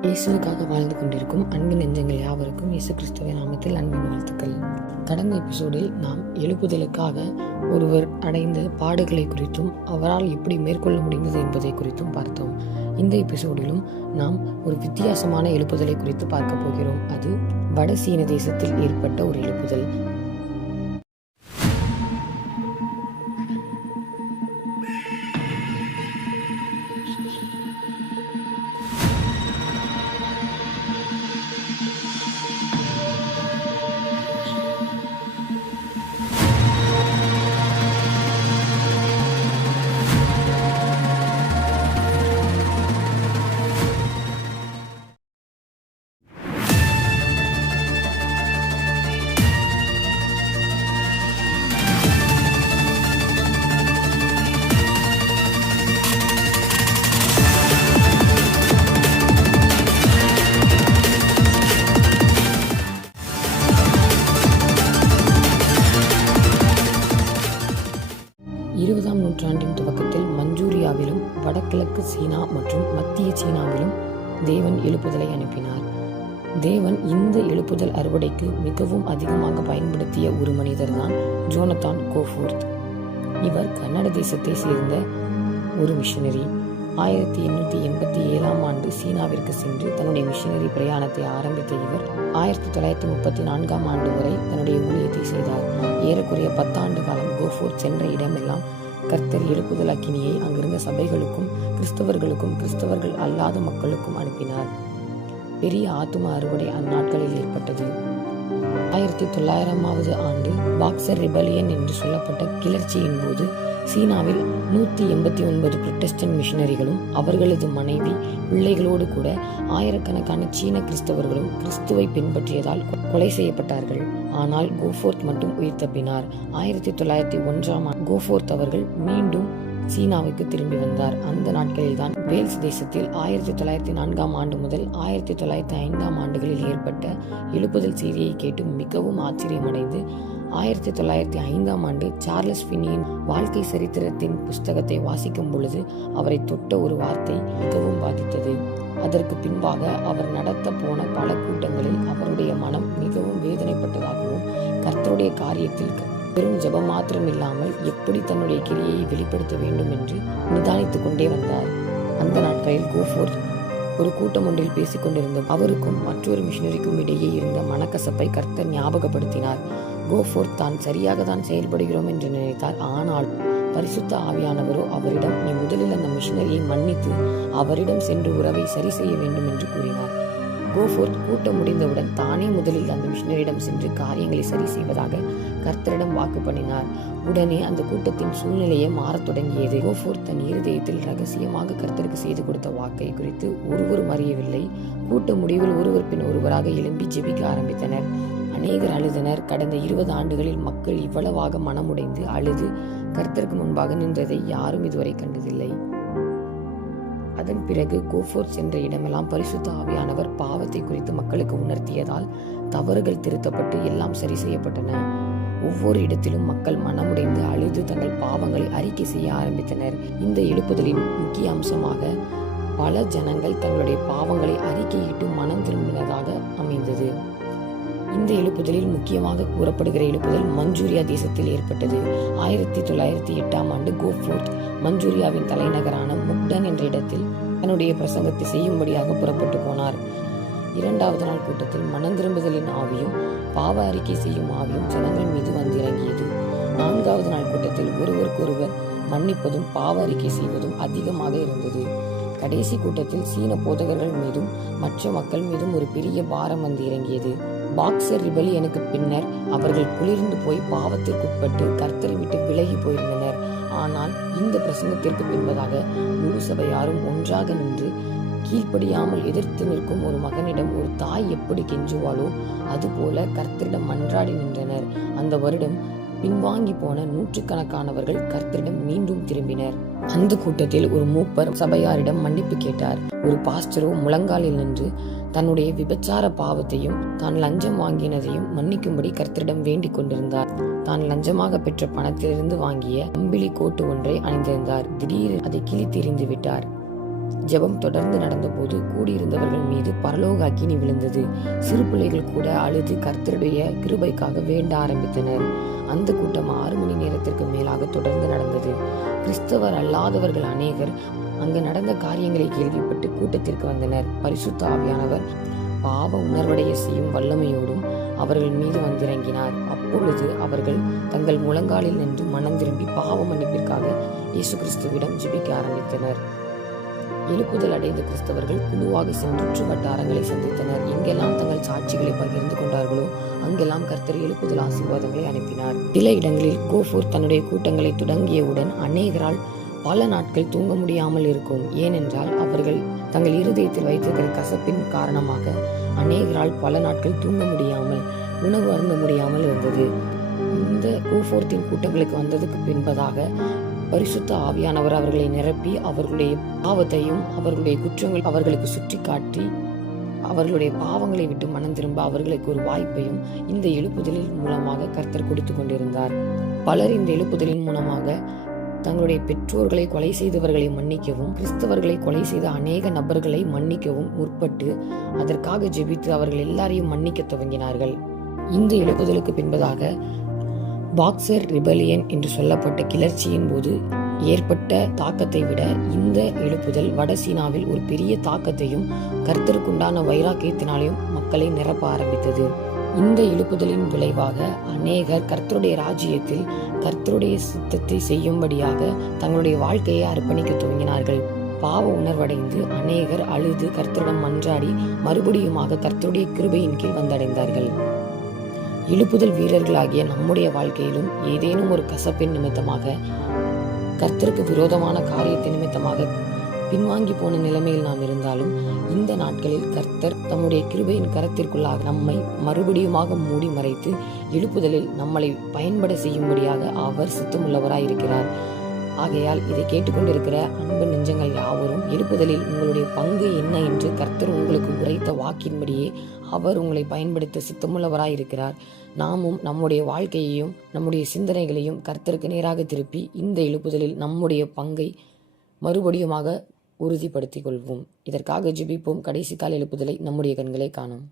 இயேசுக்காக வாழ்ந்து கொண்டிருக்கும் அன்பு நெஞ்சங்கள் யாவருக்கும் இயேசு கிறிஸ்துவின் நாமத்தில் அன்பின் வாழ்த்துக்கள். கடந்த எபிசோடில் நாம் எழுப்புதலுக்காக ஒருவர் அடைந்த பாடுகளை குறித்தும் அவரால் எப்படி மேற்கொள்ள முடிந்தது என்பதை குறித்தும் பார்த்தோம். இந்த எபிசோடிலும் நாம் ஒரு வித்தியாசமான எழுப்புதலை குறித்து பார்க்க போகிறோம். அது வட சீன தேசத்தில் ஏற்பட்ட ஒரு எழுப்புதல். இருபதாம் நூற்றாண்டின் துவக்கத்தில் மஞ்சூரியாவிலும் வடகிழக்கு சீனா மற்றும் மத்திய சீனாவிலும் தேவன் எழுப்புதலை அனுப்பினார். தேவன் இந்த எழுப்புதல் அறுவடைக்கு மிகவும் அதிகமாக பயன்படுத்திய ஒரு மனிதர்தான் ஜோனதான் கோஃபோர்த். இவர் கன்னட தேசத்தை சேர்ந்த ஒரு மிஷனரி. ஆயிரத்தி எண்ணூற்றி எண்பத்தி ஏழாம் ஆண்டு சீனாவிற்கு சென்று தன்னுடைய மிஷனரி பிரயாணத்தை ஆரம்பித்த இவர் ஆயிரத்தி தொள்ளாயிரத்தி முப்பத்தி நான்காம் ஆண்டு வரை தன்னுடைய ஊழியத்தை செய்தார். ஏறக்குறைய பத்தாண்டு காலம் கோஃபோர் சென்ற இடமெல்லாம் கர்த்தர் எழுப்புதல் அக்கினியை அங்கிருந்த சபைகளுக்கும் கிறிஸ்தவர்களுக்கும் கிறிஸ்தவர்கள் அல்லாத மக்களுக்கும் அனுப்பினார். பெரிய ஆத்தும அறுவடை அந்நாட்களில் ஏற்பட்டது. ஆயிரத்தி தொள்ளாயிரமாவது ஆண்டு பாக்சர் ரிபலியன் என்று சொல்லப்பட்ட கிளர்ச்சியின் போது சீனாவில் நூற்றி எண்பத்தி ஒன்பது புரொட்டஸ்டன்ட் மிஷினரிகளும் அவர்களது மனைவி பிள்ளைகளோடு கூட ஆயிரக்கணக்கான சீன கிறிஸ்தவர்களும் கிறிஸ்துவை பின்பற்றியதால் கொலை செய்யப்பட்டார்கள். ஆனால் கோஃபோர்த் மட்டும் உயிர் தப்பினார். ஆயிரத்தி தொள்ளாயிரத்தி ஒன்றாம் ஆண்டு கோஃபோர்த் அவர்கள் மீண்டும் சீனாவுக்கு திரும்பி வந்தார். அந்த நாட்களில்தான் வேல்ஸ் தேசத்தில் ஆயிரத்தி தொள்ளாயிரத்தி நான்காம் ஆண்டு முதல் ஆயிரத்தி தொள்ளாயிரத்தி ஐந்தாம் ஆண்டுகளில் ஏற்பட்ட எழுப்புதல் செய்தியை கேட்டு மிகவும் ஆச்சரியமடைந்து ஆயிரத்தி தொள்ளாயிரத்தி ஐந்தாம் ஆண்டு சார்லஸ் பின்னியின் வாழ்க்கை சரித்திரத்தின் புஸ்தகத்தை வாசிக்கும் பொழுது அவரை தொட்ட ஒரு வார்த்தை மிகவும் பாதித்தது. அதற்கு பின்பாக அவர் நடத்த போன பல கூட்டங்களில் அவருடைய மனம் மிகவும் வேதனைப்பட்டதாகவும் கர்த்தருடைய காரியத்தில் வெறும் ஜெபம் மாத்திரம் இல்லாமல் எப்படி தன்னுடைய கிரியையை வெளிப்படுத்த வேண்டும் என்று நிதானித்துக் கொண்டே வந்தார். அந்த நாட்களில் கோஃபோர்ட் ஒரு கூட்டம் ஒன்றில் பேசிக் கொண்டிருந்த அவருக்கும் மற்றொரு மிஷினரிக்கும் இடையே இருந்த மனக்கசப்பை கர்த்தர் ஞாபகப்படுத்தினார். கோஃபோர்த் தான் சரியாக தான் செயல்படுகிறோம் என்று நினைத்தார். ஆனால் பரிசுத்த ஆவியானவரோ அவரிடம் நீ முதலில் அந்த மிஷினரியை மன்னித்து அவரிடம் சென்று உறவை சரி செய்ய வேண்டும் என்று கூறினார். கோஃபோர்த் கூட்டம் முடிந்தவுடன் தானே முதலில் அந்த மிஷினரிடம் சென்று காரியங்களை சரி செய்வதாக கர்த்தரிடம் வாக்கு பண்ணினார். உடனே அந்த கூட்டத்தின் சூழ்நிலையை மாறத் தொடங்கியது. கோஃபோர்த் தன் இருதயத்தில் ரகசியமாக கர்த்தருக்கு செய்து கொடுத்த வாக்கை குறித்து ஒருவரும் அறியவில்லை. கூட்ட முடிவில் ஒருவர் பின் ஒருவராக எழும்பி ஜெபிக்க ஆரம்பித்தனர். அநேகர் அழுதனர். கடந்த இருபது ஆண்டுகளில் மக்கள் இவ்வளவாக மனமுடைந்து அழுது கர்த்தருக்கு முன்பாக நின்றதை யாரும் இதுவரை கண்டதில்லை. அதன் பிறகு கோஃபோர் சென்ற இடமெல்லாம் பரிசுத்த ஆவியானவர் பாவத்தை குறித்து மக்களுக்கு உணர்த்தியதால் தவறுகள் திருத்தப்பட்டு எல்லாம் சரி செய்யப்பட்டன. ஒவ்வொரு இடத்திலும் மக்கள் மனமுடைந்து அழுது தங்கள் பாவங்களை அறிக்கை செய்ய ஆரம்பித்தனர். இந்த எழுப்புதலின் முக்கிய அம்சமாக பல ஜனங்கள் தங்களுடைய பாவங்களை அறிக்கையிட்டு மனம் திரும்பினதாக அமைந்தது. இந்த எழுப்புதலில் முக்கியமாக கூறப்படுகிற எழுப்புதல் மஞ்சூரியா தேசத்தில் ஏற்பட்டது. ஆயிரத்தி தொள்ளாயிரத்தி எட்டாம் ஆண்டு கோஃபோர்ட் மஞ்சூரியாவின் தலைநகரான முக்டன் என்ற இடத்தில் தன்னுடைய பிரசங்கத்தை செய்யும்படியாக புறப்பட்டு போனார். இரண்டாவது நாள் கூட்டத்தில் மனம் திரும்புதலின் ஆவியும் பாவ அறிக்கை செய்யும் ஆவியும் ஜனங்கள் மீது வந்து இறங்கியது நான்காவது நாள் கூட்டத்தில் ஒருவருக்கொருவர் மன்னிப்பதும் பாவ அறிக்கை செய்வதும் அதிகமாக இருந்தது. கடைசி கூட்டத்தில் சீன போதகர்கள் மீதும் மற்ற மக்கள் மீதும் ஒரு பெரிய பாரம் வந்து இறங்கியது. பாக்சர் ரிபலியனுக்கு பின்னர் அவர்கள் குளிர்ந்து போய் பாவத்திற்குட்பட்டு கர்த்தரை விட்டு விலகி போயிருந்தனர். ஆனால் இந்த பிரசங்கத்திற்கு பின்பதாக முழு சபையாரும் ஒன்றாக நின்று கீழ்ப்படியாமல் எதிர்த்து நிற்கும் ஒரு மகனிடம் ஒரு தாய் எப்படி கெஞ்சுவாளோ அதுபோல கர்த்தரிடம் மன்றாடி நின்றனர். அந்த வருடம் பின்வாங்கி போன நூற்றுக்கணக்கானவர்கள் கர்த்தரிடம் மீண்டும் திரும்பினர். அந்த கூட்டத்தில் ஒரு மூப்பர் சபையாரிடம் மன்னிப்பு கேட்டார். ஒரு பாஸ்டரோ முழங்காலில் நின்று தன்னுடைய விபச்சார பாவத்தையும் தான் லஞ்சம் வாங்கினதையும் மன்னிக்கும்படி கர்த்தரிடம் வேண்டிக் கொண்டிருந்தார். தான் லஞ்சமாக பெற்ற பணத்திலிருந்து வாங்கிய அம்பிளி கோட்டு ஒன்றை அணிந்திருந்தார். திடீர் அதை கிழித்தெறிந்து விட்டார். ஜெபம் தொடர்ந்து நடந்தபோது கூடியிருந்தவர்கள் மீது பரலோக அக்கினி விழுந்தது. சிறு பிள்ளைகள் கூட அழுது கர்த்தருடைய கிருபைக்காக வேண்ட ஆரம்பித்தனர். அந்த கூட்டம் ஆறு மணி நேரத்திற்கு மேலாக தொடர்ந்து நடந்தது. கிறிஸ்தவர் அல்லாதவர்கள் அநேகர் அங்கு நடந்த காரியங்களை கேள்விப்பட்டு கூட்டத்திற்கு வந்தனர். பரிசுத்த ஆவியானவர் பாவ உணர்வடைய செய்யும் வல்லமையோடும் அவர்கள் மீது வந்திறங்கினார். அப்பொழுது அவர்கள் தங்கள் முழங்காலில் நின்று மனம் திரும்பி பாவ மன்னிப்பிற்காக இயேசு கிறிஸ்துவிடம் ஜெபிக்க ஆரம்பித்தனர். எழுப்புதல் அடைந்த கிறிஸ்தவர்கள் குழுவாக சென்று வட்டாரங்களை சந்தித்தனர். எங்கெல்லாம் தங்கள் சாட்சிகளை பகிர்ந்து கொண்டார்களோ அங்கெல்லாம் கர்த்தர் எழுப்புதல் ஆசீர்வாதங்களை அனுப்பினார். சில இடங்களில் கோஃபூர் தன்னுடைய கூட்டங்களை தொடங்கியவுடன் அநேகரால் பல நாட்கள் தூங்க முடியாமல் இருக்கும். ஏனென்றால் அவர்கள் தங்கள் இருதயத்தில் வைத்திருக்கிற கசப்பின் காரணமாக அநேகரால் பல நாட்கள் தூங்க முடியாமல் உணவு அருந்த முடியாமல் இருந்தது. இந்த கூஃபோர்த்தின் கூட்டங்களுக்கு வந்ததுக்கு பின்பதாக பரிசுத்த ஆவியானவர் அவர்களை நிரப்பி அவர்களுடைய பாவத்தையும் அவர்களுடைய குற்றங்கள் அவர்களுக்கு சுற்றி காட்டி அவர்களுடைய பாவங்களை விட்டு மனம் திரும்ப அவர்களுக்கு ஒரு வாய்ப்பையும் இந்த எழுப்புதலின் மூலமாக கர்த்தர் கொடுத்து கொண்டிருந்தார். பலர் இந்த எழுப்புதலின் மூலமாக தங்களுடைய பெற்றோர்களை கொலை செய்தவர்களை மன்னிக்கவும் கிறிஸ்தவர்களை கொலை செய்த அநேக நபர்களை மன்னிக்கவும் முற்பட்டு அதற்காக ஜெபித்து அவர்கள் எல்லாரையும் மன்னிக்க துவங்கினார்கள். இந்த எழுப்புதலுக்கு பின்பதாக பாக்சர் ரிபலியன் என்று சொல்லப்பட்ட கிளர்ச்சியின் போது ஏற்பட்ட தாக்கத்தை விட இந்த எழுப்புதல் வட சீனாவில் ஒரு பெரிய தாக்கத்தையும் கர்த்தருக்குண்டான வைராக்கியத்தினாலையும் மக்களை நிரப்ப ஆரம்பித்தது. இந்த எழுப்புதலின் விளைவாக அநேகர் கர்த்தருடைய ராஜ்யத்தில் கர்த்தருடைய சித்தத்தை செய்யும்படியாக தங்களுடைய வாழ்க்கையை அர்ப்பணிக்க துவங்கினார்கள். பாவ உணர்வடைந்து அநேகர் அழுது கர்த்தரிடம் மன்றாடி மறுபடியுமாக கர்த்தருடைய கிருபையின் கீழ் வந்தடைந்தார்கள். இழுப்புதல் வீரர்களாகிய நம்முடைய வாழ்க்கையிலும் ஏதேனும் ஒரு கசப்பின் நிமித்தமாக கர்த்தருக்கு விரோதமான காரியத்தின் நிமித்தமாக பின்வாங்கி போன நிலைமையில் நாம் இருந்தாலும் இந்த நாட்களில் கர்த்தர் தம்முடைய கிருபையின் கரத்திற்குள்ளாக நம்மை மறுபடியுமாக மூடி மறைத்து எழுப்புதலில் நம்மளை பயன்பட செய்யும்படியாக அவர் சித்தமுள்ளவராய் இருக்கிறார் ஆகையால் இதை கேட்டுக்கொண்டிருக்கிற அன்பு நெஞ்சங்கள் யாவரும் எழுப்புதலில் உங்களுடைய பங்கு என்ன என்று கர்த்தர் உங்களுக்கு உரைத்த வாக்கின்படியே அவர் உங்களை பயன்படுத்த சித்தமுள்ளவராய் இருக்கிறார் நாமும் நம்முடைய வாழ்க்கையையும் நம்முடைய சிந்தனைகளையும் கர்த்தருக்கு நேராக திருப்பி இந்த எழுப்புதலில் நம்முடைய பங்கை மறுபடியுமாக உறுதிப்படுத்திக் கொள்வோம். இதற்காக ஜிபிப்போம். கடைசி கால எழுப்புதலை நம்முடைய கண்களை காணும்.